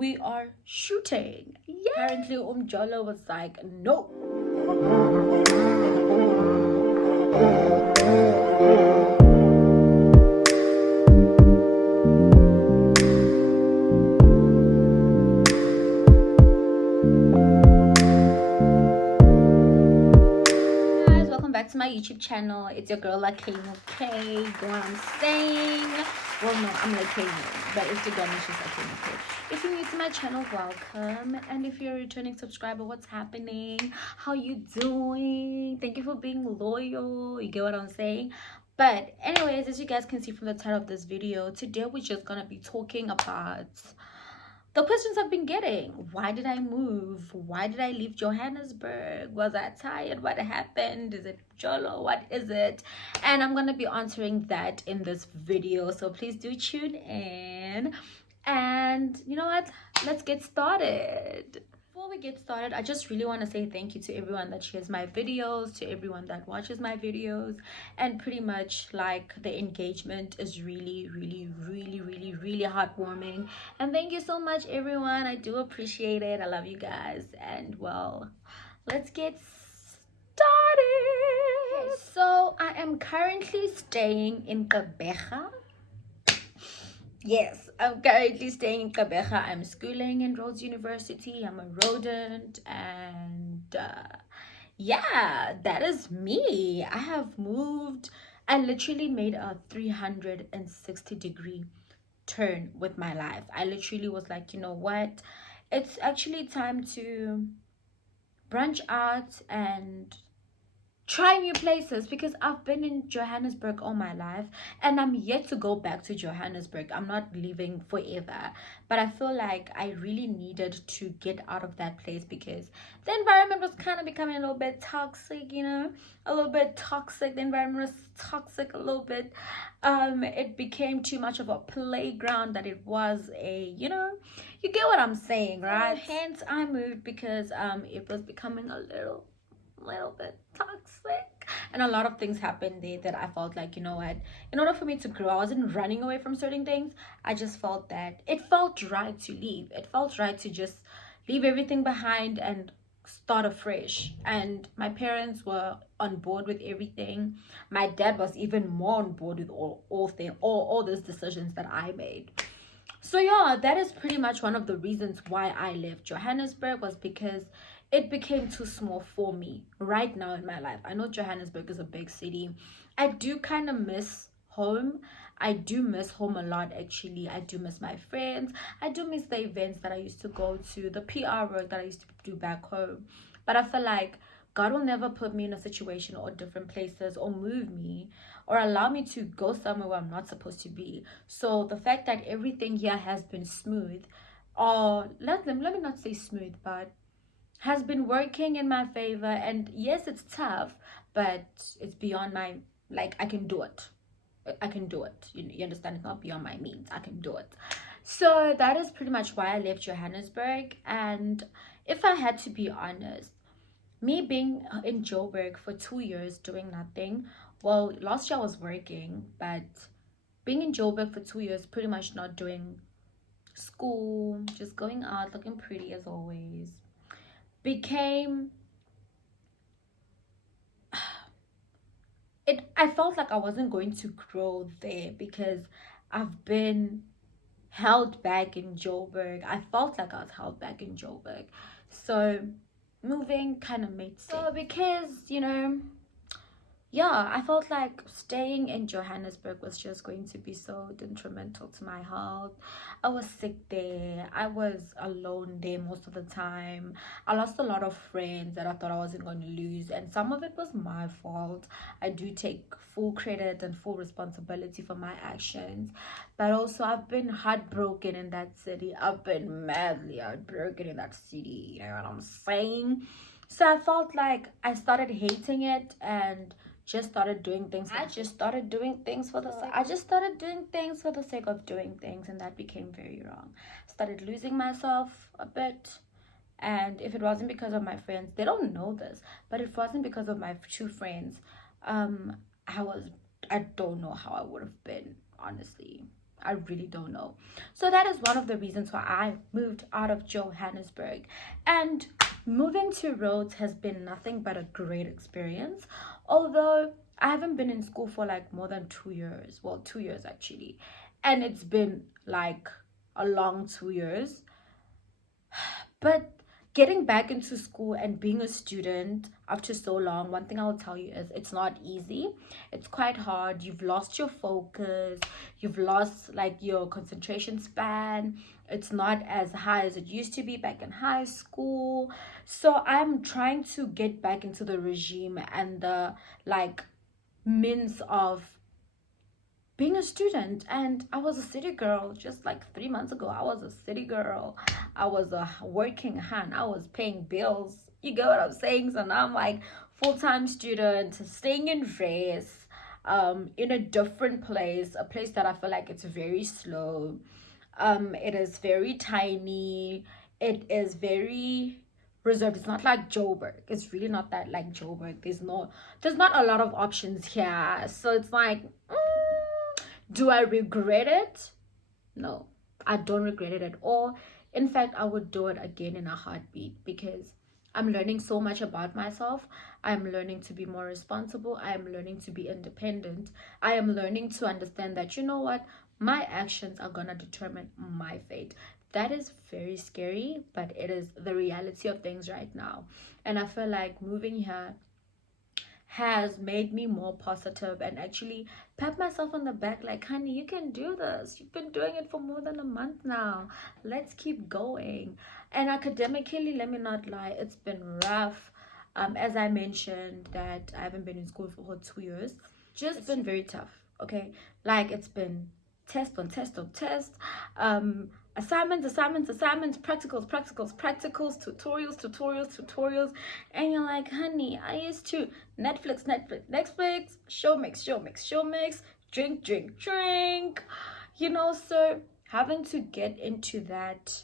we are shooting. Yeah. Apparently Umjolo was like, no. Back to my YouTube channel. It's your girl Lakay. Okay, you know what I'm saying? Well, no, I'm Lakay, but Instagram is just Lakay. If you're new to my channel, welcome. And if you're a returning subscriber, what's happening? How you doing? Thank you for being loyal. You get what I'm saying? But anyways, as you guys can see from the title of this video, today we're just gonna be talking about the questions I've been getting. Why did I move? Why did I leave Johannesburg? Was I tired? What happened? Is it Jolo? What is it? And I'm gonna be answering that in this video, so please do tune in. And you know what, let's get started. Before we get started, I just really want to say thank you to everyone that shares my videos, to everyone that watches my videos, and pretty much like the engagement is really heartwarming. And thank you so much, everyone. I do appreciate it. I love you guys. And well, let's get started. Okay, so I am currently staying in Gqeberha. Yes, I'm currently staying in Gqeberha. I'm schooling in Rhodes University. I'm a rodent, and yeah, that is me. I have moved. I literally made a 360-degree turn with my life. I literally was like, you know what? It's actually time to branch out and try new places, because I've been in Johannesburg all my life and I'm yet to go back to Johannesburg. I'm not leaving forever, but I feel like I really needed to get out of that place because the environment was kind of becoming a little bit toxic, you know, a little bit toxic. The environment was toxic a little bit. It became too much of a playground that it was a, you know, you get what I'm saying, right? So hence I moved because it was becoming a little bit toxic, and a lot of things happened there that I felt like, you know what, in order for me to grow, I wasn't running away from certain things. I just felt that it felt right to leave. It felt right to just leave everything behind and start afresh. And my parents were on board with everything. My dad was even more on board with all those decisions that I made. So yeah, that is pretty much one of the reasons why I left Johannesburg, was because it became too small for me right now in my life. I know Johannesburg is a big city. I do kind of miss home. I do miss home a lot, actually. I do miss my friends. I do miss the events that I used to go to, the PR work that I used to do back home. But I feel like God will never put me in a situation or different places or move me or allow me to go somewhere where I'm not supposed to be. So the fact that everything here has been smooth, or let me not say smooth, but has been working in my favor. And yes, it's tough, but it's beyond my, like, I can do it. I can do it. You understand? It's not beyond my means. I can do it. So that is pretty much why I left Johannesburg. And if I had to be honest, me being in Joburg for 2 years doing nothing, well, last year I was working, but being in Joburg for 2 years, pretty much not doing school, just going out looking pretty as always, became it. I felt like I wasn't going to grow there because I've been held back in Joburg. I felt like I was held back in Joburg, so moving kind of made sense. So because, you know, yeah, I felt like staying in Johannesburg was just going to be so detrimental to my health. I was sick there. I was alone there most of the time. I lost a lot of friends that I thought I wasn't going to lose, and some of it was my fault. I do take full credit and full responsibility for my actions, but also I've been heartbroken in that city. I've been madly heartbroken in that city, you know what I'm saying? So I felt like I started hating it and just started doing things. I just started doing things for the sake of doing things, and that became very wrong. Started losing myself a bit. And if it wasn't because of my friends, they don't know this, but if it wasn't because of my two friends, I don't know how I would have been, honestly. I really don't know. So that is one of the reasons why I moved out of Johannesburg. And moving to Rhodes has been nothing but a great experience. Although I haven't been in school for like more than 2 years. Well, 2 years actually. And it's been like a long 2 years. But getting back into school and being a student after so long, one thing I will tell you is it's not easy. It's quite hard. You've lost your focus, you've lost like your concentration span. It's not as high as it used to be back in high school. So I'm trying to get back into the regime and the like means of being a student. And I was a city girl just like 3 months ago. I was a city girl. I was a working hand. I was paying bills. You get what I'm saying? So now I'm like full-time student, staying in race, in a different place, a place that I feel like it's very slow. It is very tiny. It is very reserved. It's not like Joburg. It's really not that like Joburg. There's not a lot of options here. So it's like, do I regret it? No, I don't regret it at all. In fact, I would do it again in a heartbeat because I'm learning so much about myself. I am learning to be more responsible. I am learning to be independent. I am learning to understand that, you know what, my actions are gonna determine my fate. That is very scary, but it is the reality of things right now. And I feel like moving here has made me more positive and actually pat myself on the back like, honey, you can do this. You've been doing it for more than a month now. Let's keep going. And academically, let me not lie, it's been rough. As I mentioned that I haven't been in school for 2 years, just been very tough. Okay, like it's been test on test on test, assignments, practicals, tutorials, and you're like, honey, I used to Netflix, show mix, drink, so having to get into that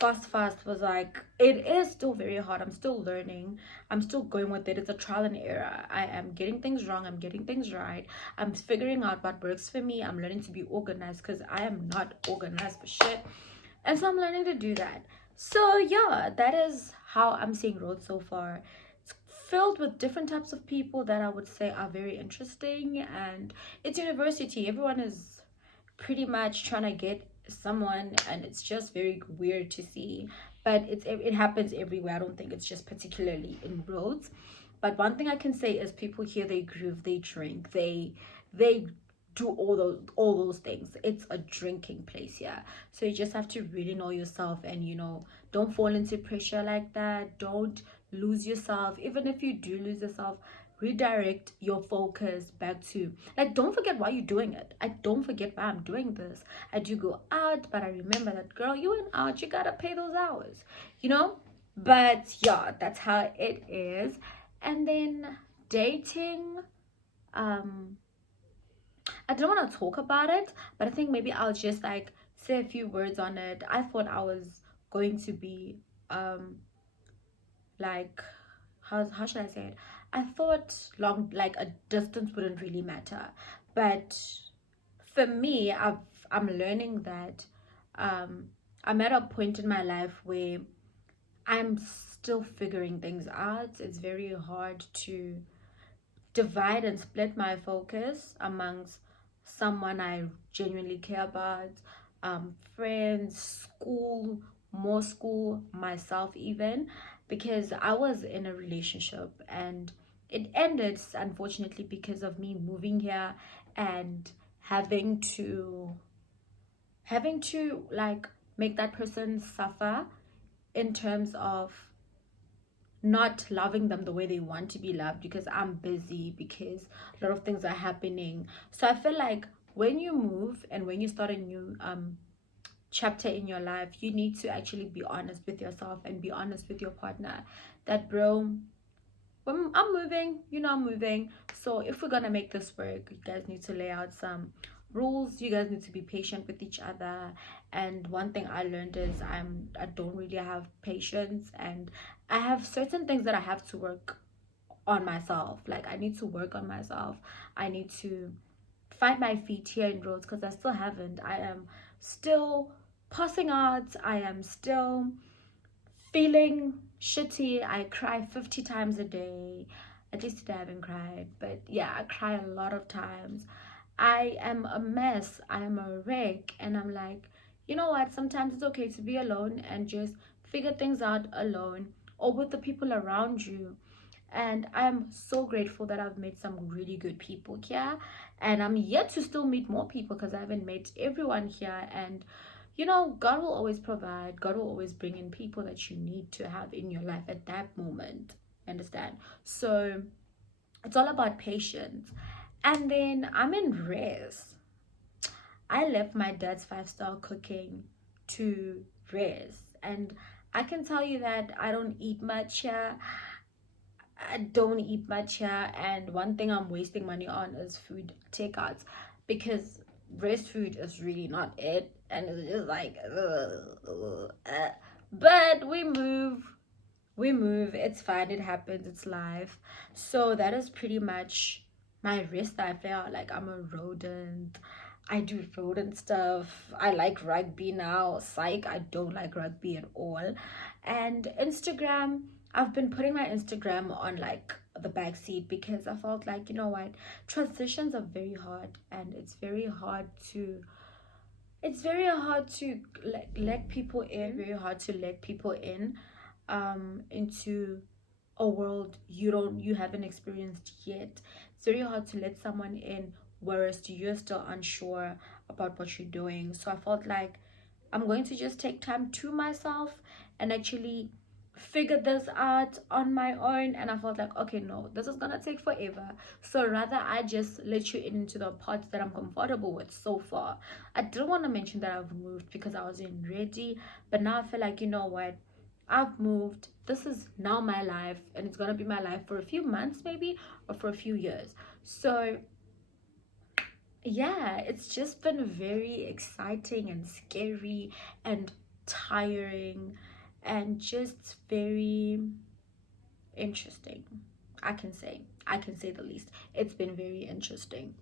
fast was like, it is still very hard. I'm still learning. I'm still going with it. It's a trial and error. I am getting things wrong. I'm getting things right. I'm figuring out what works for me. I'm learning to be organized because I am not organized for shit. And so I'm learning to do that. So yeah, that is how I'm seeing Rhodes so far. It's filled with different types of people that I would say are very interesting, and it's university. Everyone is pretty much trying to get someone, and it's just very weird to see, but it happens everywhere. I don't think it's just particularly in Rhodes. But one thing I can say is people here, they groove, they drink, they do all those things. It's a drinking place here. So you just have to really know yourself, and don't fall into pressure like that. Don't lose yourself. Even if you do lose yourself, redirect your focus back to, like, don't forget why you're doing it. I don't forget why I'm doing this. I do go out, but I remember that, girl, you went out, you gotta pay those hours, but yeah, that's how it is. And then dating, I don't want to talk about it, but I think maybe I'll just like say a few words on it. I thought I was going to be like, how should I say it? I thought long, like, a distance wouldn't really matter, but for me, I'm learning that I'm at a point in my life where I'm still figuring things out. It's very hard to divide and split my focus amongst someone I genuinely care about, friends, school, more school, myself even, because I was in a relationship and it ended unfortunately because of me moving here and having to like make that person suffer in terms of not loving them the way they want to be loved, because I'm busy, because a lot of things are happening. So I feel like when you move and when you start a new chapter in your life, you need to actually be honest with yourself and be honest with your partner that, bro, when I'm moving, I'm moving. So if we're gonna make this work, you guys need to lay out some rules. You guys need to be patient with each other. And one thing I learned is I don't really have patience, and I have certain things that I have to work on myself. Like, I need to work on myself. I need to find my feet here in Rhodes, because I still haven't. I am still passing out. I am still feeling shitty. I cry 50 times a day. At least today I haven't cried, but yeah, I cry a lot of times. I am a mess. I am a wreck, and I'm like, you know what? Sometimes it's okay to be alone and just figure things out alone or with the people around you. And I'm so grateful that I've met some really good people here, and I'm yet to still meet more people because I haven't met everyone here. And God will always provide. God will always bring in people that you need to have in your life at that moment. Understand? So it's all about patience. And then I'm in res. I left my dad's five-star cooking to res, and I can tell you that I don't eat much here. I don't eat much here, and one thing I'm wasting money on is food takeouts, because breast food is really not it, and it's just like but we move, it's fine, it happens, it's life. So that is pretty much my rest. I feel like I'm a rodent. I do rodent stuff. I like rugby now. Psych, I don't like rugby at all. And Instagram, I've been putting my Instagram on like the back seat, because I felt like, you know what, transitions are very hard, and it's very hard to let people in, very hard to let people in into a world you haven't experienced yet. It's very hard to let someone in, whereas you're still unsure about what you're doing. So I felt like I'm going to just take time to myself and actually figure this out on my own. And I felt like, okay, no, this is gonna take forever, so rather I just let you into the parts that I'm comfortable with so far. I didn't want to mention that I've moved because I wasn't ready, but now I feel like, you know what, I've moved. This is now my life, and it's gonna be my life for a few months maybe, or for a few years. So yeah, it's just been very exciting and scary and tiring, and just very interesting. I can say the least. It's been very interesting.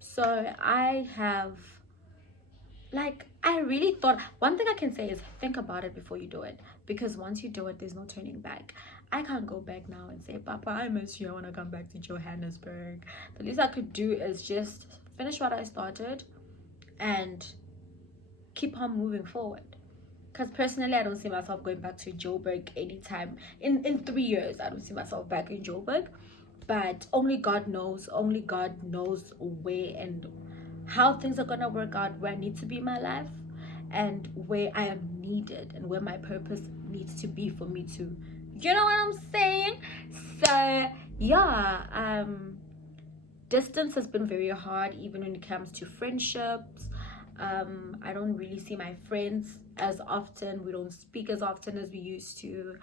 So I have, like, I really thought, one thing I can say is think about it before you do it, because once you do it, there's no turning back. I can't go back now and say, Papa, I miss you, I want to come back to Johannesburg. The least I could do is just finish what I started and keep on moving forward. Because personally, I don't see myself going back to Joburg anytime in 3 years. I don't see myself back in Joburg, but only God knows where and how things are gonna work out, where I need to be in my life, and where I am needed, and where my purpose needs to be for me to, you know what I'm saying? So yeah, distance has been very hard, even when it comes to friendships. I don't really see my friends as often. We don't speak as often as we used to.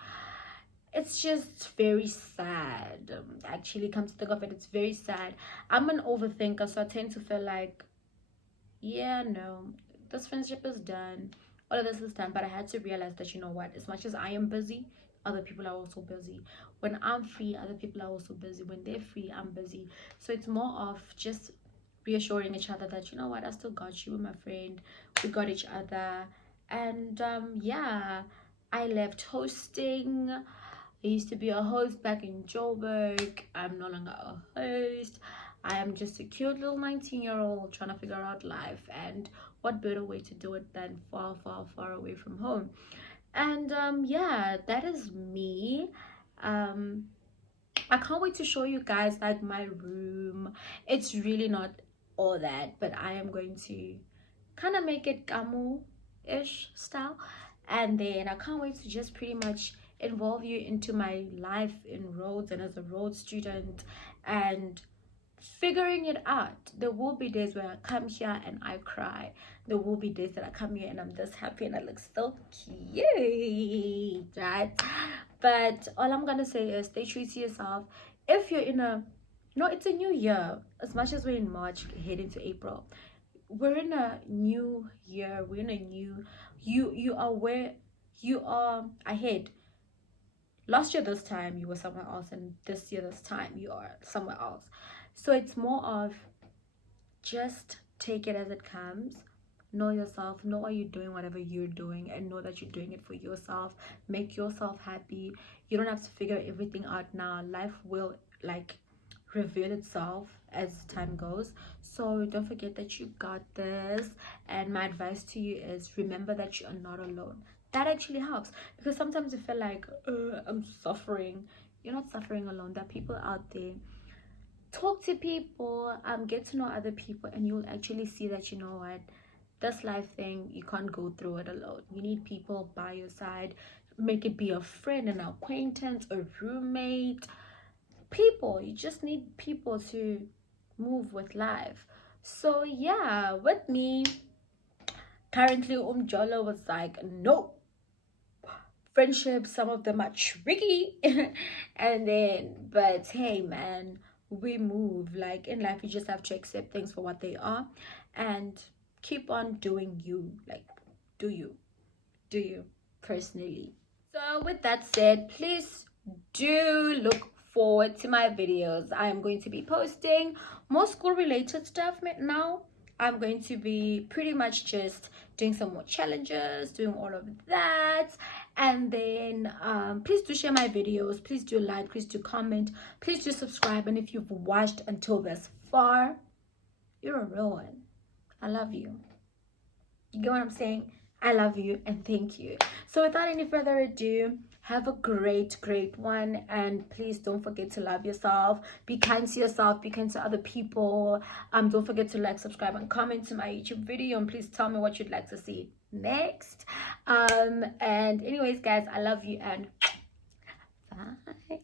It's just very sad. Actually, come to think of it, it's very sad. I'm an overthinker, so I tend to feel like, yeah, no, this friendship is done, all of this is done. But I had to realize that, you know what, as much as I am busy, other people are also busy. When I'm free, other people are also busy. When they're free, I'm busy. So it's more of just reassuring each other that, you know what, I still got you, my friend. We got each other. And yeah, I left hosting. I used to be a host back in Joburg. I'm no longer a host. I am just a cute little 19-year-old trying to figure out life. And what better way to do it than far, far, far away from home? And yeah, that is me. Um, I can't wait to show you guys like my room. It's really not all that, but I am going to kind of make it Gamu-ish style. And then I can't wait to just pretty much involve you into my life in Rhodes and as a Rhodes student, and figuring it out. There will be days where I come here and I cry. There will be days that I come here and I'm just happy and I look so cute, right? But all I'm gonna say is stay true to yourself. If you're in a, it's a new year. As much as we're in March heading to April, we're in a new year. We're in a new, you are where you are ahead. Last year this time you were somewhere else, and this year this time you are somewhere else. So it's more of just take it as it comes. Know yourself, know why you're doing whatever you're doing, and know that you're doing it for yourself. Make yourself happy. You don't have to figure everything out now. Life will like reveal itself as time goes. So don't forget that you got this. And my advice to you is remember that you are not alone. That actually helps, because sometimes you feel like I'm suffering. You're not suffering alone. There are people out there. Talk to people, get to know other people, and you'll actually see that, you know what, this life thing, you can't go through it alone. You need people by your side. Make it be a friend, an acquaintance, a roommate. People, you just need people to move with life. So yeah, with me currently, Jolo was like, no, friendships, some of them are tricky. And then, but hey man, we move. Like in life, you just have to accept things for what they are and keep on doing you. Like, do you personally. So with that said, please do look forward to my videos. I am going to be posting more school related stuff now. I'm going to be pretty much just doing some more challenges, doing all of that. And then please do share my videos. Please do like, please do comment, please do subscribe. And if you've watched until this far, you're a real one. I love you. You get what I'm saying? I love you and thank you. So without any further ado, have a great one, and please don't forget to love yourself. Be kind to yourself, be kind to other people. Don't forget to like, subscribe, and comment to my YouTube video, and please tell me what you'd like to see next. And anyways guys, I love you and bye.